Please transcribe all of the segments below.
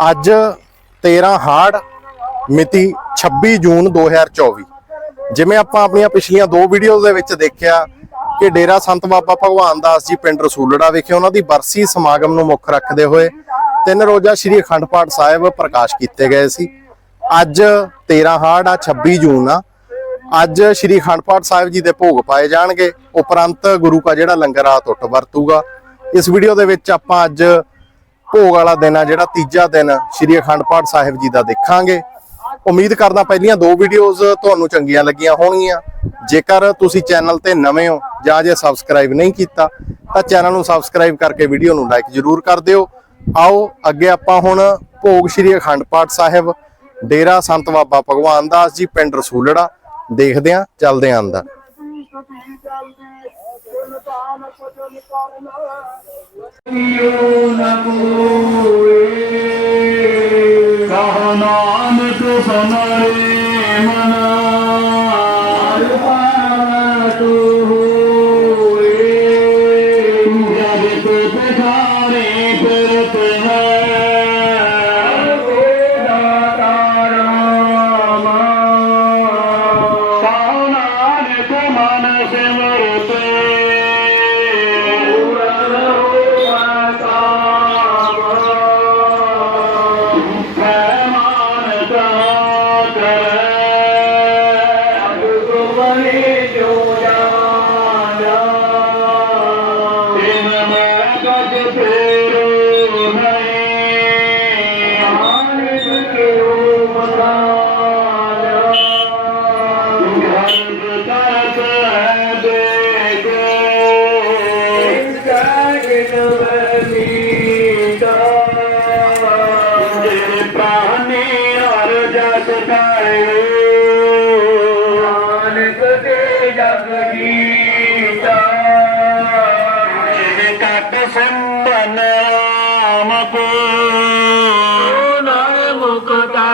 ਅੱਜ 13 ਹਾੜ ਮਿਤੀ 26 ਜੂਨ 2024 ਜਿਵੇਂ ਆਪਾਂ ਆਪਣੀਆਂ ਪਿਛਲੀਆਂ ਦੋ ਵੀਡੀਓਜ਼ ਦੇ ਵਿੱਚ ਦੇਖਿਆ ਕਿ ਡੇਰਾ ਸੰਤ ਬਾਬਾ ਭਗਵਾਨ ਦਾਸ ਜੀ ਪਿੰਡ ਰਸੂਲੜਾ ਵਿਖੇ ਉਹਨਾਂ ਦੀ ਬਰਸੀ ਸਮਾਗਮ ਨੂੰ ਮੁੱਖ ਰੱਖਦੇ ਹੋਏ ਤਿੰਨ ਰੋਜ਼ਾ ਸ੍ਰੀ ਅਖੰਡ ਪਾਠ ਸਾਹਿਬ ਪ੍ਰਕਾਸ਼ ਕੀਤੇ ਗਏ ਸੀ। ਅੱਜ 13 ਹਾੜ ਆ 26 ਜੂਨ ਆ। ਅੱਜ ਸ੍ਰੀ ਅਖੰਡ ਪਾਠ ਸਾਹਿਬ ਜੀ ਦੇ ਭੋਗ ਪਾਏ ਜਾਣਗੇ। ਉਪਰੰਤ ਗੁਰੂ ਕਾ ਜਿਹੜਾ ਲੰਗਰ ਆ ਟੁੱਟ ਵਰਤੂਗਾ। ਇਸ ਵੀਡੀਓ ਦੇ ਵਿੱਚ ਆਪਾਂ ਅੱਜ ਭੋਗ ਵਾਲਾ ਦਿਨ ਆ, ਜਿਹੜਾ ਤੀਜਾ ਦਿਨ ਸ੍ਰੀ ਅਖੰਡ ਪਾਠ ਸਾਹਿਬ ਜੀ ਦਾ ਦੇਖਾਂਗੇ। ਉਮੀਦ ਕਰਦਾ ਪਹਿਲੀਆਂ ਦੋ ਵੀਡੀਓਜ਼ ਤੁਹਾਨੂੰ ਚੰਗੀਆਂ ਲੱਗੀਆਂ ਹੋਣਗੀਆਂ। ਜੇਕਰ ਤੁਸੀਂ ਚੈਨਲ ਤੇ ਨਵੇਂ ਹੋ ਜਾਂ ਜੇ ਸਬਸਕ੍ਰਾਈਬ ਨਹੀਂ ਕੀਤਾ, ਤਾਂ ਚੈਨਲ ਨੂੰ ਸਬਸਕ੍ਰਾਈਬ ਕਰਕੇ ਵੀਡੀਓ ਨੂੰ ਲਾਈਕ ਜ਼ਰੂਰ ਕਰ ਦਿਓ। ਆਓ, ਅੱਗੇ ਆਪਾਂ ਹੁਣ ਭੋਗ ਸ੍ਰੀ ਅਖੰਡ ਪਾਠ ਸਾਹਿਬ, ਡੇਰਾ ਸੰਤ ਬਾਬਾ ਭਗਵਾਨ ਦਾਸ ਜੀ, ਪਿੰਡ ਰਸੂਲੜਾ ਦੇਖਦੇ ਆਂ ਚੱਲਦੇ ਆਂ ਅੰਦਰ। يؤمنون ਰਾਮ ਕੋ ਨਾਮ ਮੁਕਤਾ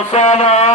وسلام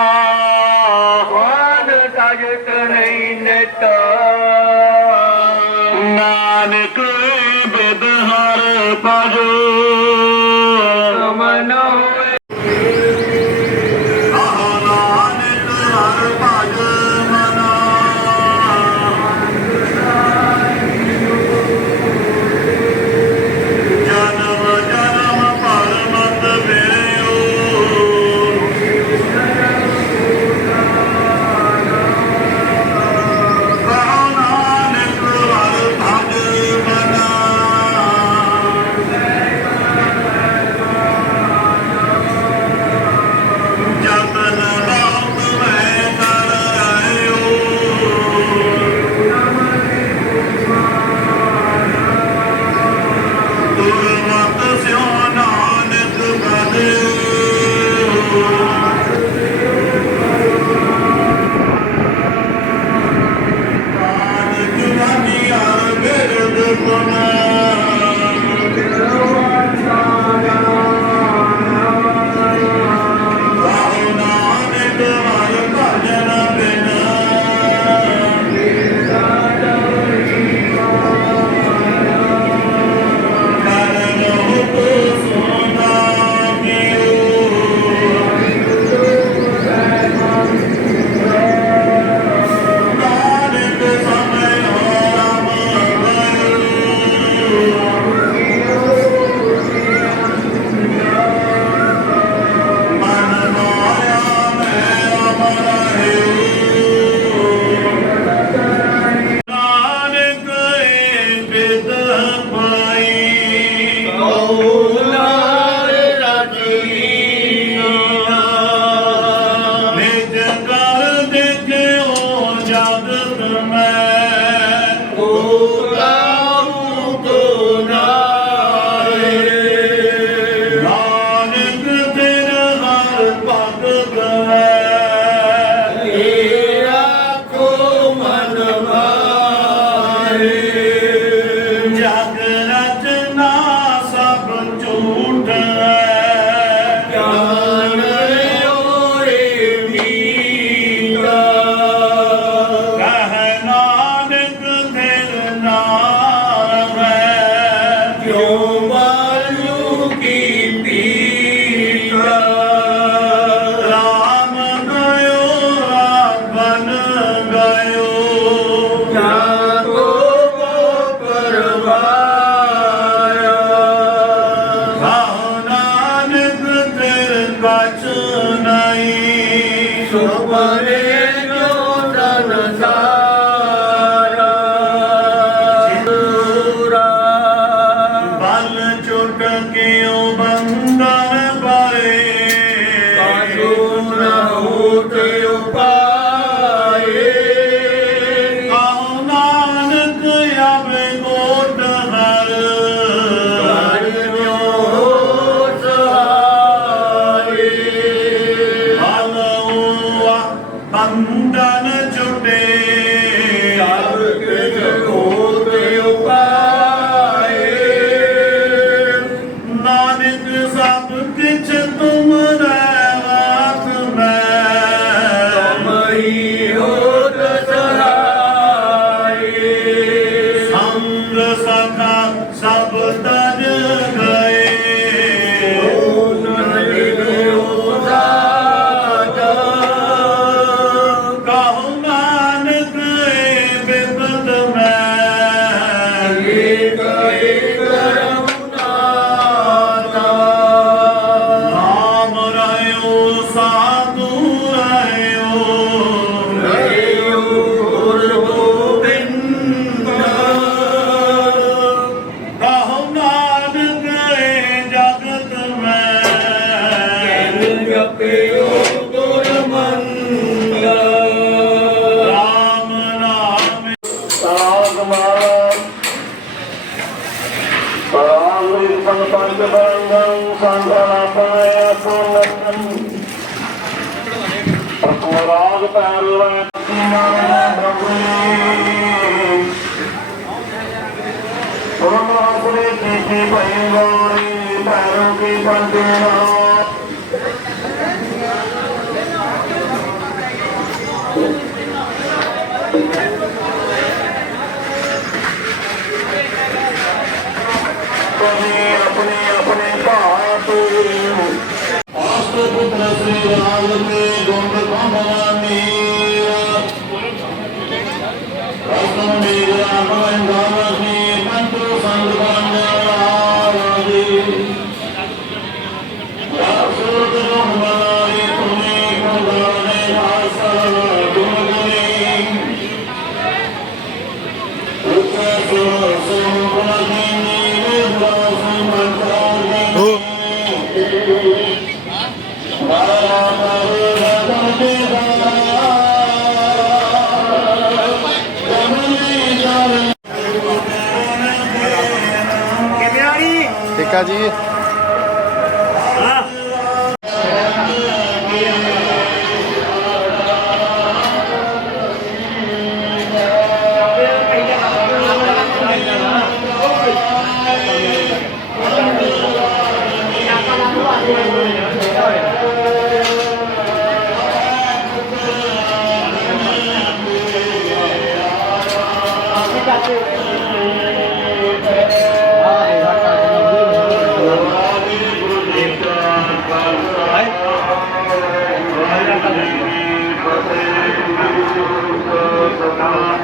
भगवान परामृतं पञ्चबन्धं सङ्गलापाय पूर्णम् पूर्णसुरे की भयङ्गौरी भैरवी पञ्चना ਆਪਣੇ ਆਪਣੇ ਆਪਣੇ ਭਾਤੂ ਆਸਤਰ ਪੁੱਤਰ ਸ੍ਰੀ ਰਾਮ ਤੇ ਗੁੰਦ ਕੰਭਵਾਨੀ ਰਤਨ ਮੇਰਾ ਮਨ ਗਾਵਸੀ ਪੰਤੂ ਸੰਗ ਬੰਦ ਆਵਾਜੀ fica de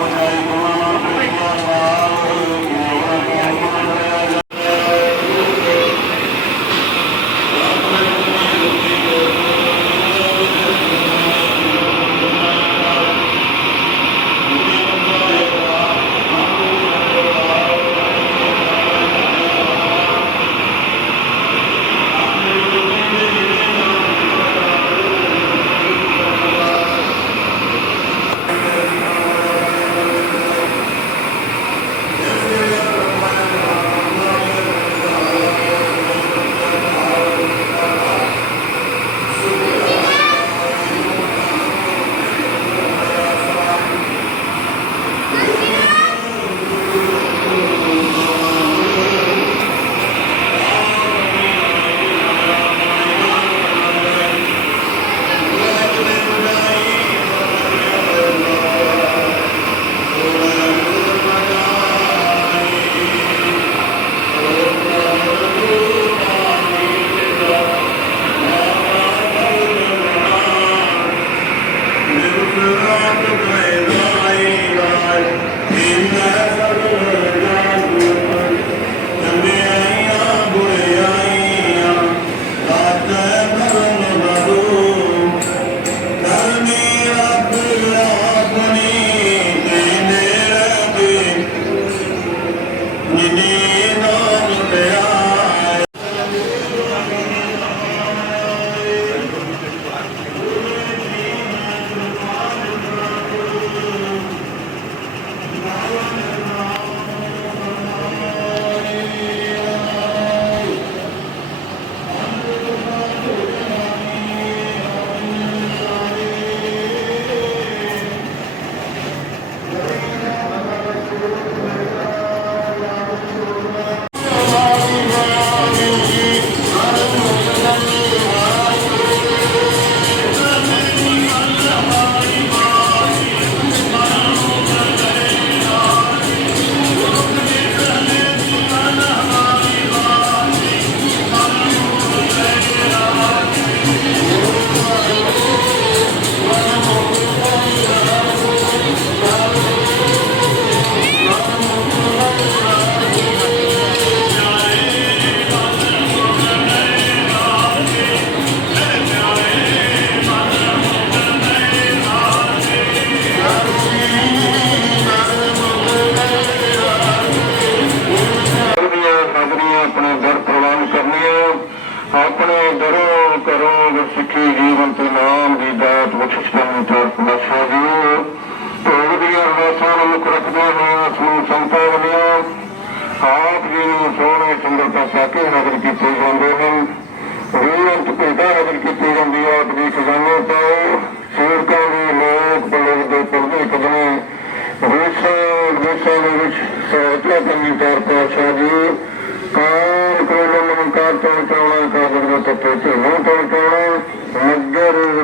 বোঝায়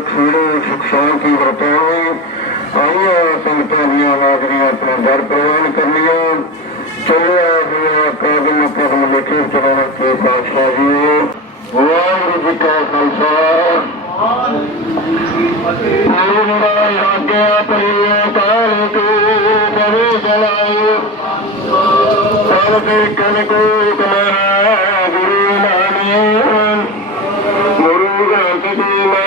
ਨਗਰ ਖੀੜੇ ਸੁਖ ਸ਼ਾਂਤੀ ਆਈਆਂ ਸੰਗਤਾਂ ਦੀਆਂ ਹਾਜ਼ਰੀਆਂ ਆਪਣੇ ਦਰ ਪ੍ਰਵਾਨ ਕਰਨੀਆਂ। ਚੱਲਿਆ ਹੋਇਆ ਕਾਦਮ ਕਦਮ ਲਿਖੇ ਚਲਾਉਣਾ ਤੇ ਪਾਸ਼ਾ ਜੀ ਵਾਹਿਗੁਰੂ ਜੀ ਕਾ ਖਾਲਸਾ। ਮੇਰਾ ਲਾਗਿਆ ਪਰਿਆ ਕਾਲ ਤੂੰ ਕਰੇ ਜਲਾਇਓ ਸਭ ਕਨ ਕੋ ਕਮਰਾ ਗੁਰੂ ਨਾਨਕ। ਗੁਰੂ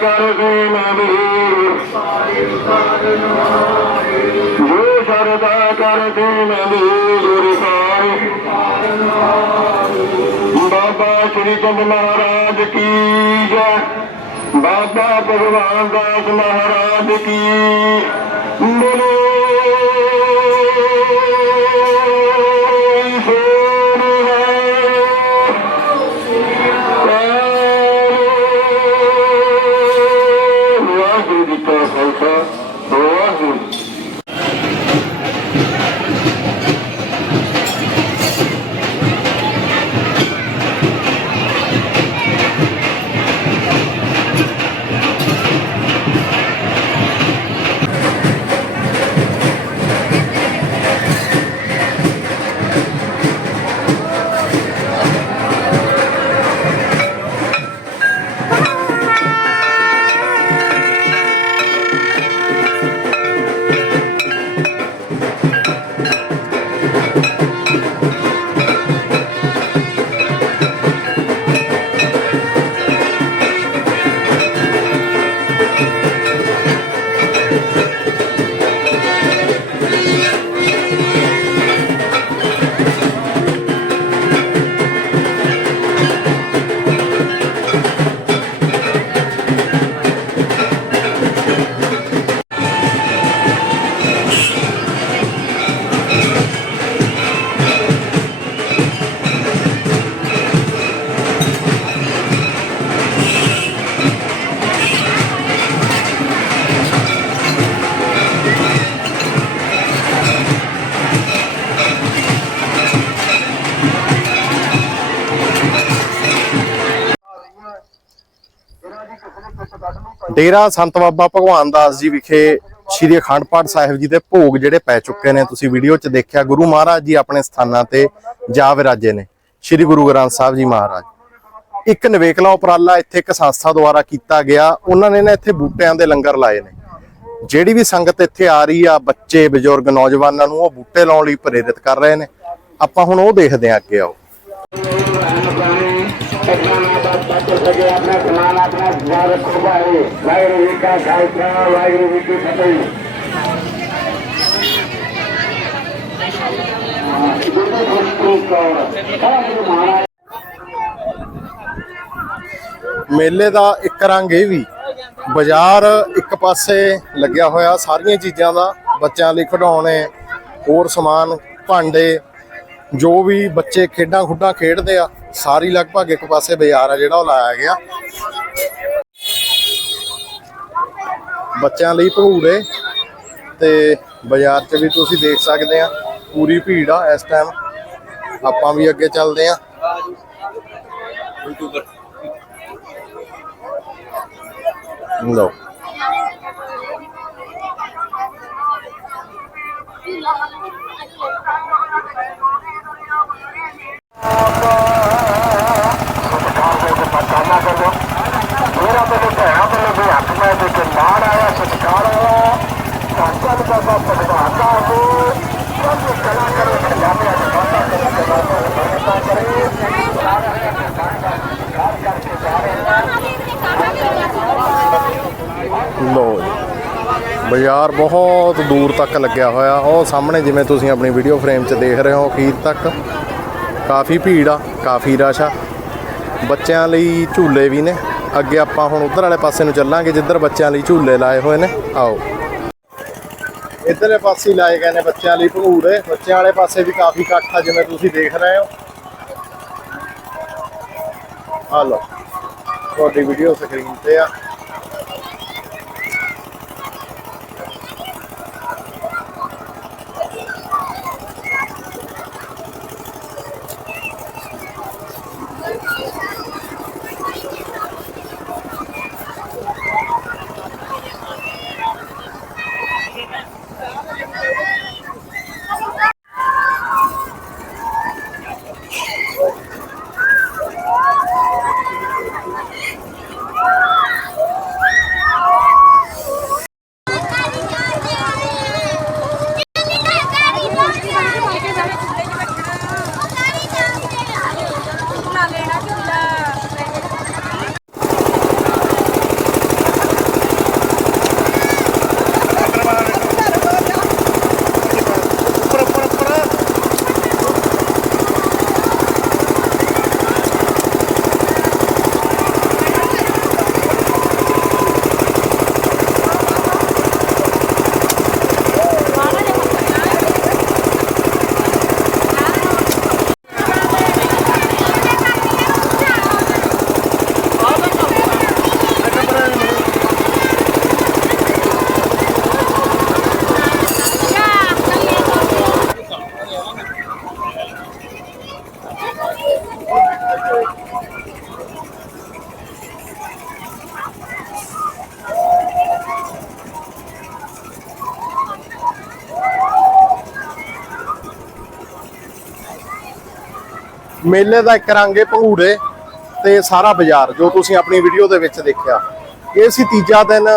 ਕਰ ਦੇ ਮਬੀਰ ਜੋ ਸ਼ਰਦਾ ਕਰਦੇ ਦੇ ਮਬੀਰ ਬਾਬਾ ਸ਼੍ਰੀ ਚੰਦ ਮਹਾਰਾਜ ਕੀ ਜੈ ਬਾਬਾ ਭਗਵਾਨ ਦਾਸ ਮਹਾਰਾਜ ਕੀ ਬੋਲੋ ਡੇਰਾ ਸੰਤ ਬਾਬਾ ਭਗਵਾਨ ਦਾਸ ਜੀ ਵਿਖੇ ਸ਼੍ਰੀ ਅਖੰਡ ਪਾਠ ਸਾਹਿਬ ਜੀ ਦੇ ਭੋਗ ਜਿਹੜੇ ਪੈ ਚੁੱਕੇ ਨੇ, ਤੁਸੀਂ ਵੀਡੀਓ 'ਚ ਦੇਖਿਆ, ਗੁਰੂ ਮਹਾਰਾਜ ਜੀ ਆਪਣੇ ਸਥਾਨਾਂ ਤੇ ਜਾ ਵਿਰਾਜੇ ਨੇ, ਸ਼੍ਰੀ ਗੁਰੂ ਗ੍ਰੰਥ ਸਾਹਿਬ ਜੀ ਮਹਾਰਾਜ। ਇੱਕ ਨਵੇਕਲਾ ਉਪਰਾਲਾ ਇੱਥੇ ਇੱਕ ਸੰਸਥਾ ਦੁਆਰਾ ਕੀਤਾ ਗਿਆ, ਉਹਨਾਂ ਨੇ ਨਾ ਇੱਥੇ ਬੂਟਿਆਂ ਦੇ ਲੰਗਰ ਲਾਏ ਨੇ। ਜਿਹੜੀ ਵੀ ਸੰਗਤ ਇੱਥੇ ਆ ਰਹੀ ਆ, ਬੱਚੇ, ਬਜ਼ੁਰਗ, ਨੌਜਵਾਨਾਂ ਨੂੰ ਉਹ ਬੂਟੇ ਲਾਉਣ ਲਈ ਪ੍ਰੇਰਿਤ ਕਰ ਰਹੇ ਨੇ। ਆਪਾਂ ਹੁਣ ਉਹ ਦੇਖਦੇ ਹਾਂ ਅੱਗੇ ਆਓ। ਆਪਣਾ ਸਮਾਨ, ਆਪਣਾ ਧਿਆਨ ਰੱਖੋ ਭਾਈ ਵਾਹਿਗੁਰੂ ਜੀ ਕਾ ਖਾਲਸਾ, ਵਾਹਿਗੁਰੂ ਜੀ ਕੀ ਫਤਿਹ। ਗੁਰੂ ਗੁਰੂ ਕੋ ਮੇਲੇ ਦਾ ਇੱਕ ਰੰਗ ਇਹ ਵੀ, ਬਾਜ਼ਾਰ ਇੱਕ ਪਾਸੇ ਲੱਗਿਆ ਹੋਇਆ ਸਾਰੀਆਂ ਚੀਜ਼ਾਂ ਦਾ, ਬੱਚਿਆਂ ਲਈ ਖਿਡੌਣੇ, ਹੋਰ ਸਮਾਨ, ਭਾਂਡੇ, ਜੋ ਵੀ ਬੱਚੇ ਖੇਡਾਂ ਖੁੱਡਾਂ ਖੇਡਦੇ ਆ ਸਾਰੀ ਲਗਭਗ ਇੱਕ ਪਾਸੇ ਬਾਜ਼ਾਰ ਆ ਜਿਹੜਾ ਉਹ ਲਾਇਆ ਗਿਆ। ਬੱਚਿਆਂ ਲਈ ਭੂਰੇ ਤੇ ਬਾਜ਼ਾਰ 'ਚ ਵੀ ਤੁਸੀਂ ਦੇਖ ਸਕਦੇ ਆ, ਪੂਰੀ ਭੀੜ ਆ ਇਸ ਟਾਈਮ ਆਪਾਂ ਵੀ ਅੱਗੇ ਚੱਲਦੇ ਆ। ਲਓ ਮੇਰਾ ਤੇ ਭੈਣਾਂ ਵੱਲੋਂ ਵੀ ਹੱਥ ਮੈਂ ਦੇ ਕੇ ਮਾਣ ਆਇਆ ਸਤਿਕਾਰ ਆਇਆ ਬਾਬਾ ਭਗਵਾਨ ਦਾ ਹੋ ਸਭ ਕਲਾ ਕਰੋ ਖਜ਼ਾਨੇ ਅੱਜ ਬਾਬਾ ਕਰੇ ਤੇ ਬਾਬਾ ਬਰਕਤਾਂ ਕਰੇ ਸਾਰੇ ਕਾਰ ਕਰਕੇ ਜਾ ਰਹੇ ਹਾਂ ਲੋ ਬਾਜ਼ਾਰ ਬਹੁਤ ਦੂਰ ਤੱਕ ਲੱਗਿਆ ਹੋਇਆ। ਉਹ ਸਾਹਮਣੇ ਜਿਵੇਂ ਤੁਸੀਂ ਆਪਣੀ ਵੀਡੀਓ ਫਰੇਮ 'ਚ ਦੇਖ ਰਹੇ ਹੋ, ਅਖੀਰ ਤੱਕ। ਕਾਫੀ ਭੀੜ ਆ, ਕਾਫੀ ਰਸ਼ ਆ। ਬੱਚਿਆਂ ਲਈ ਝੂਲੇ ਵੀ ਨੇ। ਅੱਗੇ ਆਪਾਂ ਹੁਣ ਉਧਰ ਵਾਲੇ ਪਾਸੇ ਨੂੰ ਚੱਲਾਂਗੇ, ਜਿੱਧਰ ਬੱਚਿਆਂ ਲਈ ਝੂਲੇ ਲਾਏ ਹੋਏ ਨੇ। ਆਓ। ਇਧਰਲੇ ਪਾਸੇ ਲਾਏ ਗਏ ਨੇ ਬੱਚਿਆਂ ਲਈ ਭੰਗੂੜੇ ਬੱਚਿਆਂ ਵਾਲੇ ਪਾਸੇ ਵੀ ਕਾਫੀ ਇਕੱਠ ਆ, ਜਿਵੇਂ ਤੁਸੀਂ ਦੇਖ ਰਹੇ ਹੋ। ਆ ਲਓ। ਤੁਹਾਡੀ ਵੀਡੀਓ ਸਕਰੀਨ ਤੇ ਆ। ਮੇਲੇ ਦਾ ਇੱਕ ਰੰਗ ਹੈ ਭੰਗੂੜੇ ਤੇ ਸਾਰਾ ਬਾਜ਼ਾਰ, ਜੋ ਤੁਸੀਂ ਆਪਣੀ ਵੀਡੀਓ ਦੇ ਵਿੱਚ ਦੇਖਿਆ। ਇਹ ਸੀ ਤੀਜਾ ਦਿਨ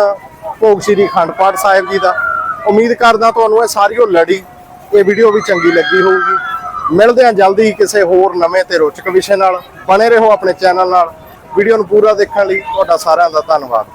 ਭੋਗ ਸ੍ਰੀ ਅਖੰਡ ਪਾਠ ਸਾਹਿਬ ਜੀ ਦਾ। ਉਮੀਦ ਕਰਦਾ ਤੁਹਾਨੂੰ ਇਹ ਸਾਰੀ ਉਹ ਲੜੀ, ਇਹ ਵੀਡੀਓ ਵੀ ਚੰਗੀ ਲੱਗੀ ਹੋਊਗੀ। ਮਿਲਦੇ ਹਾਂ ਜਲਦੀ ਕਿਸੇ ਹੋਰ ਨਵੇਂ ਤੇ ਰੋਚਕ ਵਿਸ਼ੇ ਨਾਲ। ਬਣੇ ਰਹੋ ਆਪਣੇ ਚੈਨਲ ਨਾਲ। ਵੀਡੀਓ ਨੂੰ ਪੂਰਾ ਦੇਖਣ ਲਈ ਤੁਹਾਡਾ ਸਾਰਿਆਂ ਦਾ ਧੰਨਵਾਦ।